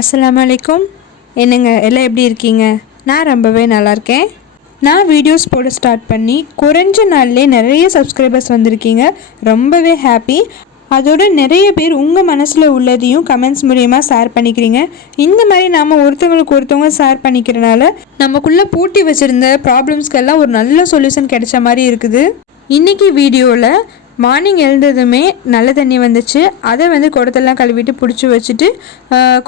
அஸ்ஸலாமு அலைக்கும். என்னங்க எல்லாம் எப்படி இருக்கீங்க? நான் ரொம்பவே நல்லா இருக்கேன். நான் வீடியோஸ் போட ஸ்டார்ட் பண்ணி குறைஞ்ச நாள்லேயே நிறைய சப்ஸ்கிரைபர்ஸ் வந்திருக்கீங்க. ரொம்பவே ஹாப்பி. அதோட நிறைய பேர் உங்கள் மனசில் உள்ளதையும் கமெண்ட்ஸ் மூலயமா ஷேர் பண்ணிக்கிறீங்க. இந்த மாதிரி நாம் ஒருத்தவங்களுக்கு ஒருத்தவங்க ஷேர் பண்ணிக்கிறனால நமக்குள்ளே பூட்டி வச்சுருந்த ப்ராப்ளம்ஸ்க்கெல்லாம் ஒரு நல்ல சொல்யூஷன் கிடைச்ச மாதிரி இருக்குது. இன்றைக்கி வீடியோவில் மார்னிங் எழுந்ததுமே நல்ல தண்ணி வந்துச்சு. அதை குடத்தெல்லாம் கழுவிட்டு பிடிச்சி வச்சுட்டு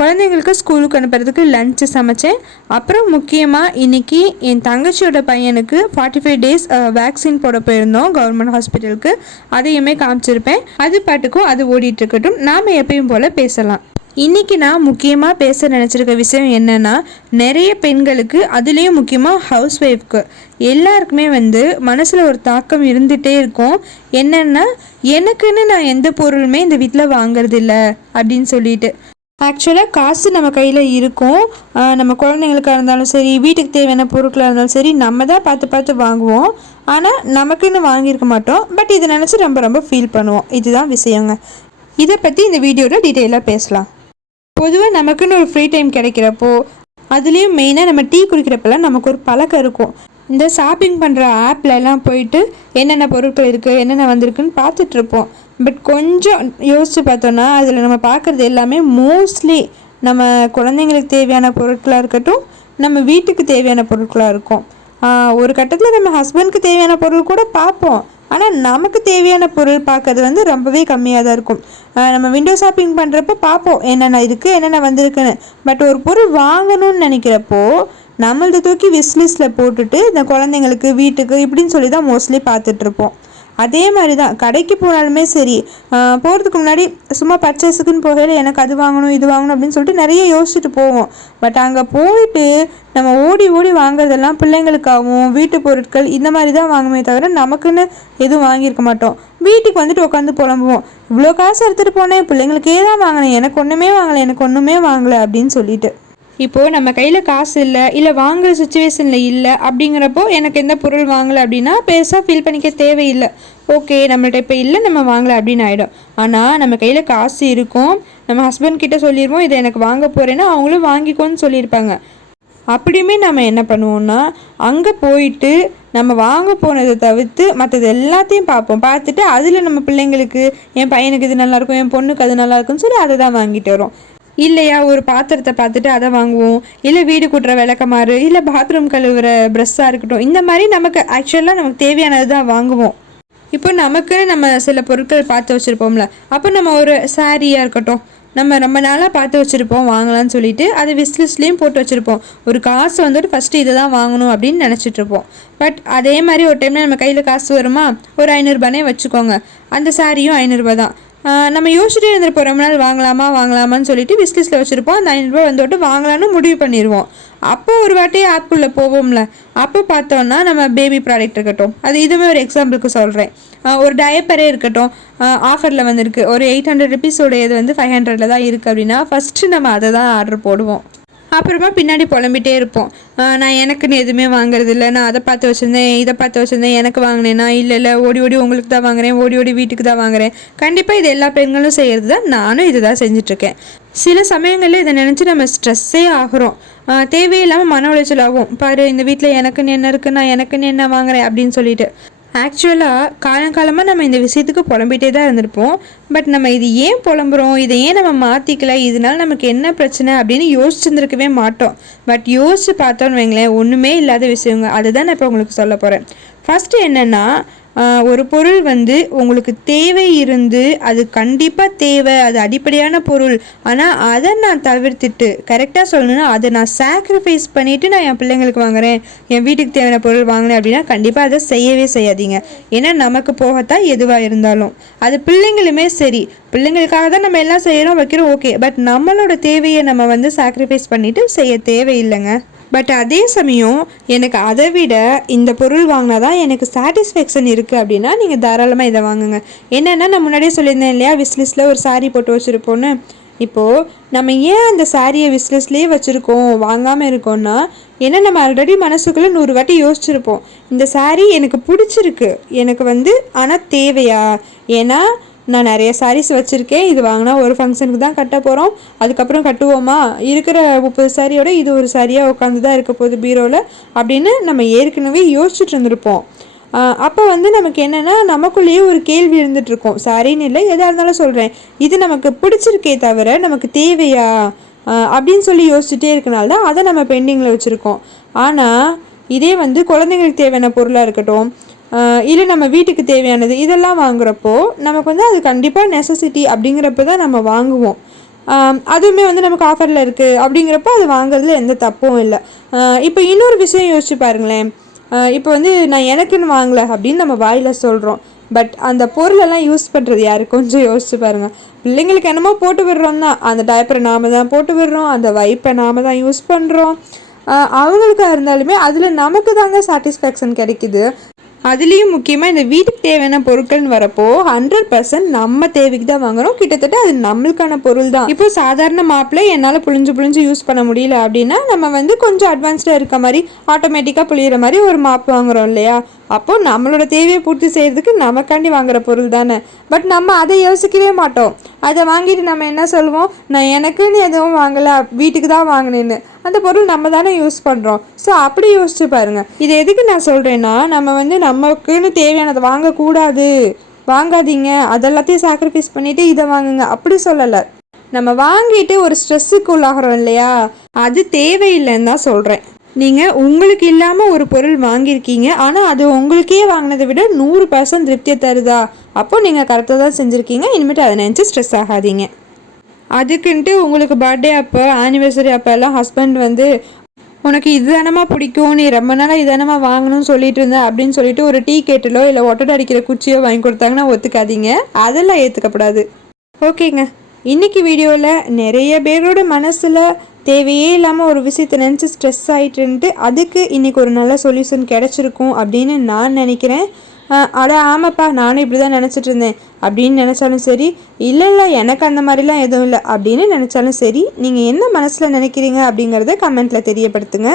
குழந்தைங்களுக்கு ஸ்கூலுக்கு அனுப்புறதுக்கு லஞ்சு சமைச்சேன். அப்புறம் முக்கியமாக இன்றைக்கி என் தங்கச்சியோட பையனுக்கு 45 days வேக்சின் போட போயிருந்தோம் கவர்மெண்ட் ஹாஸ்பிட்டலுக்கு. அதையுமே காமிச்சிருப்பேன். அது பாட்டுக்கும் அது ஓடிட்டுருக்கட்டும், நாம் எப்பயும் போல் பேசலாம். இன்றைக்கி நான் முக்கியமாக பேச நினச்சிருக்க விஷயம் என்னென்னா, நிறைய பெண்களுக்கு, அதுலேயும் முக்கியமாக ஹவுஸ் ஒய்ஃப்க்கு எல்லாருக்குமே மனசில் ஒரு தாக்கம் இருந்துகிட்டே இருக்கும். என்னென்னா, எனக்குன்னு நான் எந்த பொருளுமே இந்த வீட்டில் வாங்குறதில்ல அப்படின்னு சொல்லிட்டு. ஆக்சுவலாக காசு நம்ம கையில் இருக்கும். நம்ம குழந்தைங்களுக்காக இருந்தாலும் சரி, வீட்டுக்கு தேவையான பொருட்களாக இருந்தாலும் சரி, நம்ம தான் பார்த்து பார்த்து வாங்குவோம். ஆனால் நமக்குன்னு வாங்கியிருக்க மாட்டோம். பட் இதை நினச்சி ரொம்ப ரொம்ப ஃபீல் பண்ணுவோம். இதுதான் விஷயங்க. இதை பற்றி இந்த வீடியோவில் டீட்டெயிலாக பேசலாம். பொதுவாக நமக்குன்னு ஒரு ஃப்ரீ டைம் கிடைக்கிறப்போ, அதுலேயும் மெயினாக நம்ம டீ குடிக்கிறப்பெல்லாம் நமக்கு ஒரு பழக்கம் இருக்கும். இந்த ஷாப்பிங் பண்ணுற ஆப்லலாம் போயிட்டு என்னென்ன பொருட்கள் இருக்குது, என்னென்ன வந்திருக்குன்னு பார்த்துட்ருப்போம். பட் கொஞ்சம் யோசித்து பார்த்தோன்னா அதில் நம்ம பார்க்குறது எல்லாமே மோஸ்ட்லி நம்ம குழந்தைங்களுக்கு தேவையான பொருட்களாக இருக்கட்டும், நம்ம வீட்டுக்கு தேவையான பொருட்களாக இருக்கும். ஒரு கட்டத்தில் நம்ம ஹஸ்பண்டுக்கு தேவையான பொருள் கூட பார்ப்போம். ஆனால் நமக்கு தேவையான பொருள் பார்க்கறது ரொம்பவே கம்மியாக தான் இருக்கும். நம்ம விண்டோ ஷாப்பிங் பண்ணுறப்போ பார்ப்போம் என்னென்ன இருக்குது, என்னென்ன வந்திருக்குன்னு. பட் ஒரு பொருள் வாங்கணும்னு நினைக்கிறப்போ நம்மளது தூக்கி விஷ்லிஸ்ட்டில் போட்டுட்டு இந்த குழந்தைங்களுக்கு வீட்டுக்கு இப்படின்னு சொல்லி தான் மோஸ்ட்லி பார்த்துட்ருப்போம். அதே மாதிரி தான் கடைக்கு போனாலுமே சரி, போகிறதுக்கு முன்னாடி சும்மா பர்ச்சேஸுக்குன்னு போகையில் எனக்கு அது வாங்கணும் இது வாங்கணும் அப்படின்னு சொல்லிட்டு நிறைய யோசிச்சுட்டு போவோம். பட் அங்கே போயிட்டு நம்ம ஓடி ஓடி வாங்குறதெல்லாம் பிள்ளைங்களுக்காகவும் வீட்டு பொருட்கள் இந்த மாதிரி தான் வாங்குமே தவிர நமக்குன்னு எதுவும் வாங்கியிருக்க மாட்டோம். வீட்டுக்கு உட்காந்து புலம்புவோம், இவ்வளோ காசு எடுத்துகிட்டு போனேன், பிள்ளைங்களுக்கே தான் வாங்கினேன், எனக்கு ஒன்றுமே வாங்கலை அப்படின்னு சொல்லிட்டு. இப்போது நம்ம கையில் காசு இல்லை வாங்குகிற சுச்சுவேஷனில் இல்லை அப்படிங்கிறப்போ எனக்கு எந்த பொருள் வாங்கலை அப்படின்னா பெருசாக ஃபீல் பண்ணிக்க தேவையில்லை. ஓகே, நம்மள்ட்ட இப்போ இல்லை, நம்ம வாங்கலை அப்படின்னு ஆகிடும். ஆனால் நம்ம கையில் காசு இருக்கும், நம்ம ஹஸ்பண்ட் கிட்டே சொல்லிடுவோம் இதை எனக்கு வாங்க போகிறேன்னா அவங்களும் வாங்கிக்கோன்னு சொல்லியிருப்பாங்க. அப்படியுமே நம்ம என்ன பண்ணுவோம்னா, அங்கே போயிட்டு நம்ம வாங்க போனதை தவிர்த்து மற்றது எல்லாத்தையும் பார்த்துட்டு அதில் நம்ம பிள்ளைங்களுக்கு என் பையனுக்கு இது நல்லாயிருக்கும், என் பொண்ணுக்கு அது நல்லாயிருக்குன்னு சொல்லி அதை தான் வாங்கிட்டு வரோம். இல்லையா, ஒரு பாத்திரத்தை பார்த்துட்டு அதை வாங்குவோம். இல்லை வீடு கூட்டுற விளக்கமாறு, இல்லை பாத்ரூம் கழுவுற ப்ரெஷ்ஷாக இருக்கட்டும், இந்த மாதிரி நமக்கு ஆக்சுவலாக நமக்கு தேவையானது தான் வாங்குவோம். இப்போ நமக்குன்னு நம்ம சில பொருட்கள் பார்த்து வச்சுருப்போம்ல, அப்போ நம்ம ஒரு சாரியாக இருக்கட்டும், நம்ம ரொம்ப நாளாக பார்த்து வச்சுருப்போம் வாங்கலான்னு சொல்லிட்டு அதை விஷ்லிஸ்ட்லேயும் போட்டு வச்சுருப்போம். ஒரு காசு ஃபஸ்ட்டு இதை தான் வாங்கணும் அப்படின்னு நினச்சிட்ருப்போம். பட் அதே மாதிரி ஒரு டைமில் நம்ம கையில் காசு வருமா, ஒரு 500 வச்சுக்கோங்க, அந்த சாரியும் 500 தான். நம்ம யோசிச்சுட்டே இருந்திருப்போம், ரொம்ப நாள் வாங்கலாமான்னு சொல்லிட்டு விஷ்லிஸ்ட்டில் வச்சுருப்போம். அந்த 500 வாங்கலான்னு முடிவு பண்ணிடுவோம். அப்போ ஒரு வாட்டி ஆப்புக்குள்ளே போவோம்ல, அப்போ பார்த்தோன்னா நம்ம பேபி ப்ராடக்ட் இருக்கட்டும், அது இதுவுமே ஒரு எக்ஸாம்பிளுக்கு சொல்கிறேன். ஒரு டயப்பரே இருக்கட்டும், ஆஃபரில் வந்திருக்கு, ஒரு 800 rupees-உடையது 500 தான் இருக்குது அப்படின்னா ஃபஸ்ட்டு நம்ம அதை தான் ஆர்டர் போடுவோம். அப்புறமா பின்னாடி புலம்பிகிட்டே இருப்போம், நான் எனக்குன்னு எதுவுமே வாங்குறதில்ல, நான் அதை பார்த்து வச்சுருந்தேன் இதை பார்த்து வச்சுருந்தேன், எனக்கு வாங்கினேன்னா இல்லை ஓடி ஓடி உங்களுக்கு தான் வாங்குறேன், ஓடி ஓடி வீட்டுக்கு தான் வாங்குறேன். கண்டிப்பாக இது எல்லா பெண்களும் செய்கிறது தான், நானும் இது தான் செஞ்சிட்ருக்கேன். சில சமயங்களில் இதை நினச்சி நம்ம ஸ்ட்ரெஸ்ஸே ஆகிறோம், தேவையில்லாமல் மன உளைச்சல் ஆகும். பாரு, இந்த வீட்டில் எனக்குன்னு என்ன இருக்குது, நான் எனக்குன்னு என்ன வாங்குறேன் அப்படின்னு சொல்லிட்டு. ஆக்சுவலாக காலங்காலமாக நம்ம இந்த விஷயத்துக்கு புலம்பிகிட்டே தான் இருந்திருப்போம். பட் நம்ம இது ஏன் புலம்புறோம், இதை ஏன் நம்ம மாற்றிக்கல, இதனால் நமக்கு என்ன பிரச்சனை அப்படின்னு யோசிச்சுருந்துருக்கவே மாட்டோம். பட் யோசிச்சு பார்த்தோன்னு வைங்களேன், ஒன்றுமே இல்லாத விஷயங்க. அதுதான் நான் இப்போ உங்களுக்கு சொல்ல போகிறேன். ஃபஸ்ட்டு என்னென்னா, ஒரு பொருள் உங்களுக்கு தேவை இருந்து, அது கண்டிப்பாக தேவை, அது அடிப்படையான பொருள், ஆனால் அதை நான் தவிர்த்துட்டு கரெக்டாக சொல்லணுன்னா அதை நான் சாக்ரிஃபைஸ் பண்ணிவிட்டு நான் என் பிள்ளைங்களுக்கு வாங்குகிறேன், என் வீட்டுக்கு தேவையான பொருள் வாங்கினேன் அப்படின்னா கண்டிப்பாக அதை செய்யவே செய்யாதீங்க. ஏன்னா நமக்கு போகத்தான் எதுவாக இருந்தாலும், அது பிள்ளைங்களுமே சரி, பிள்ளைங்களுக்காக தான் நம்ம எல்லாம் செய்கிறோம் வைக்கிறோம், ஓகே. பட் நம்மளோட தேவையை நம்ம சாக்ரிஃபைஸ் பண்ணிவிட்டு செய்ய தேவையில்லைங்க. பட் அதே சமயம் எனக்கு அதை விட இந்த பொருள் வாங்கினா தான் எனக்கு சாட்டிஸ்ஃபேக்ஷன் இருக்குது அப்படின்னா நீங்கள் தாராளமாக இதை வாங்குங்க. என்னென்னா, நான் முன்னாடியே சொல்லியிருந்தேன் இல்லையா, விஷ்லிஸ்ட்டில் ஒரு சாரீ போட்டு வச்சுருப்போன்னு. இப்போது நம்ம ஏன் அந்த சாரியை விஷ்லிஸ்ட்லேயே வச்சுருக்கோம், வாங்காமல் இருக்கோம்னா, ஏன்னா நம்ம ஆல்ரெடி மனசுக்குள்ளே 100 வாட்டி யோசிச்சுருப்போம், இந்த சாரீ எனக்கு பிடிச்சிருக்கு, எனக்கு ஆனால் தேவையா, ஏன்னா நான் நிறைய சாரீஸ் வச்சுருக்கேன், இது வாங்கினா ஒரு ஃபங்க்ஷனுக்கு தான் கட்ட போகிறோம், அதுக்கப்புறம் கட்டுவோமா, இருக்கிற 30 சாரியோட இது ஒரு சாரியாக உட்காந்து தான் இருக்க போகுது பீரோவில் அப்படின்னு நம்ம ஏற்கனவே யோசிச்சுட்டு இருந்திருப்போம். அப்போ வந்து நமக்கு என்னென்னா நமக்குள்ளேயே ஒரு கேள்வி இருந்துகிட்ருக்கோம். சாரின்னு இல்லை, எதாக இருந்தாலும் சொல்கிறேன், இது நமக்கு பிடிச்சிருக்கே தவிர நமக்கு தேவையா அப்படின்னு சொல்லி யோசிச்சுட்டே இருக்கனால தான் அதை நம்ம பெண்டிங்கில் வச்சுருக்கோம். ஆனால் இதே வந்து குழந்தைங்களுக்கு தேவையான பொருளாக இருக்கட்டும், இல்லை நம்ம வீட்டுக்கு தேவையானது இதெல்லாம் வாங்குகிறப்போ நமக்கு வந்து அது கண்டிப்பாக நெசசிட்டி அப்படிங்கிறப்ப தான் நம்ம வாங்குவோம். அதுவுமே வந்து நமக்கு ஆஃபரில் இருக்குது அப்படிங்கிறப்போ அது வாங்குறதுல எந்த தப்பும் இல்லை. இப்போ இன்னொரு விஷயம் யோசிச்சு பாருங்களேன். இப்போ வந்து நான் எனக்குன்னு வாங்கலை அப்படின்னு நம்ம வாயில் சொல்கிறோம், பட் அந்த பொருளெல்லாம் யூஸ் பண்ணுறது யார் கொஞ்சம் யோசிச்சு பாருங்கள். பிள்ளைங்களுக்கு என்னமோ போட்டு விடுறோம் தான், அந்த டைப்பரை நாம் தான் போட்டு விடுறோம், அந்த வைப்பை நாம் தான் யூஸ் பண்ணுறோம். அவங்களுக்காக இருந்தாலுமே அதில் நமக்கு தாங்க சாட்டிஸ்ஃபேக்ஷன் கிடைக்குது. அதுலேயும் முக்கியமாக இந்த வீட்டுக்கு தேவையான பொருட்கள்னு வரப்போ 100% நம்ம தேவைக்கு தான் வாங்குகிறோம். கிட்டத்தட்ட அது நம்மளுக்கான பொருள் தான். இப்போ சாதாரண மாப்பிள்ளை என்னால் புழிஞ்சு யூஸ் பண்ண முடியல அப்படின்னா நம்ம வந்து கொஞ்சம் அட்வான்ஸ்டாக இருக்க மாதிரி ஆட்டோமேட்டிக்காக புளியிற மாதிரி ஒரு மாப்பு வாங்குகிறோம் இல்லையா? அப்போது நம்மளோட தேவையை பூர்த்தி செய்கிறதுக்கு நமக்காண்டி வாங்குகிற பொருள் தானே. பட் நம்ம அதை யோசிக்கவே மாட்டோம். அதை வாங்கிட்டு நம்ம என்ன சொல்லுவோம், நான் எனக்குன்னு எதுவும் வாங்கலை, வீட்டுக்கு தான் வாங்கினேன்னு. அந்த பொருள் நம்ம தானே யூஸ் பண்ணுறோம். ஸோ அப்படி யோசிச்சு பாருங்கள். இது எதுக்கு நான் சொல்கிறேன்னா, நம்ம வந்து நமக்குன்னு தேவையானதை வாங்கக்கூடாது, வாங்காதீங்க, அதெல்லாத்தையும் சாக்ரிஃபைஸ் பண்ணிவிட்டு இதை வாங்குங்க அப்படி சொல்லலை. நம்ம வாங்கிட்டு ஒரு ஸ்ட்ரெஸ்ஸுக்கு உள்ளாகிறோம் இல்லையா, அது தேவையில்லைன்னு தான் சொல்கிறேன். நீங்கள் உங்களுக்கு இல்லாமல் ஒரு பொருள் வாங்கியிருக்கீங்க, ஆனால் அது உங்களுக்கே வாங்கினதை விட 100% திருப்தியை தருதா, அப்போது நீங்கள் கரெக்டாக தான் செஞ்சுருக்கீங்க. இனிமேட்டு அதை நினச்சி ஸ்ட்ரெஸ் ஆகாதீங்க. அதுக்குன்ட்டு உங்களுக்கு பர்த்டே அப்போ, ஆனிவர்சரி அப்போ எல்லாம் ஹஸ்பண்ட் வந்து உனக்கு இது தானமா பிடிக்கும், நீ ரொம்ப நாளாக இது தானமா வாங்கணும்னு சொல்லிட்டு இருந்தேன் அப்படின்னு சொல்லிட்டு ஒரு டீ கேட்டிலோ இல்லை ஒட்டடை அடிக்கிற குச்சியோ வாங்கி கொடுத்தாங்கன்னா ஒத்துக்காதீங்க. அதெல்லாம் ஏற்றுக்கப்படாது. ஓகேங்க, இன்றைக்கி வீடியோவில் நிறைய பேரோட மனசில் தேவையே இல்லாமல் ஒரு விஷயத்தை நினச்சி ஸ்ட்ரெஸ் ஆகிட்டுன்ட்டு அதுக்கு இன்றைக்கி ஒரு நல்ல சொல்யூஷன் கிடச்சிருக்கும் அப்படின்னு நான் நினைக்கிறேன். ஆமாப்பா நானும் இப்படி தான் நினச்சிட்டு இருந்தேன் அப்படின்னு நினச்சாலும் சரி, இல்லை எனக்கு அந்த மாதிரிலாம் எதுவும் இல்லை அப்படின்னு நினச்சாலும் சரி, நீங்கள் என்ன மனசில் நினைக்கிறீங்க அப்படிங்கிறத கமெண்ட்டில் தெரியப்படுத்துங்க.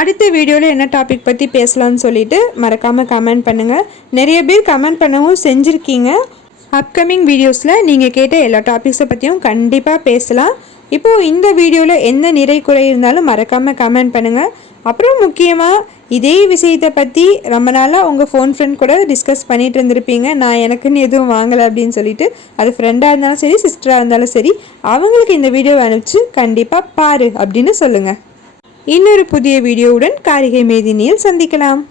அடுத்த வீடியோவில் என்ன டாபிக் பற்றி பேசலாம்னு சொல்லிட்டு மறக்காமல் கமெண்ட் பண்ணுங்கள். நிறைய பேர் கமெண்ட் பண்ணவும் செஞ்சுருக்கீங்க. அப்கமிங் வீடியோஸில் நீங்கள் கேட்ட எல்லா டாபிக்ஸை பற்றியும் கண்டிப்பாக பேசலாம். இப்போது இந்த வீடியோவில் எந்த நிறை குறை இருந்தாலும் மறக்காமல் கமெண்ட் பண்ணுங்கள். அப்புறம் முக்கியமாக இதே விஷயத்தை பற்றி ரொம்ப நாளாக உங்கள் ஃப்ரெண்ட் கூட டிஸ்கஸ் பண்ணிகிட்டு இருந்திருப்பீங்க. நான் எனக்குன்னு எதுவும் வாங்கலை அப்படின்னு சொல்லிட்டு, அது ஃப்ரெண்டாக இருந்தாலும் சரி, சிஸ்டராக இருந்தாலும் சரி, அவங்களுக்கு இந்த வீடியோவை அனுப்பிச்சு கண்டிப்பாக பாரு அப்படின்னு சொல்லுங்கள். இன்னொரு புதிய வீடியோவுடன் காரிகை மேதினியில் சந்திக்கலாம்.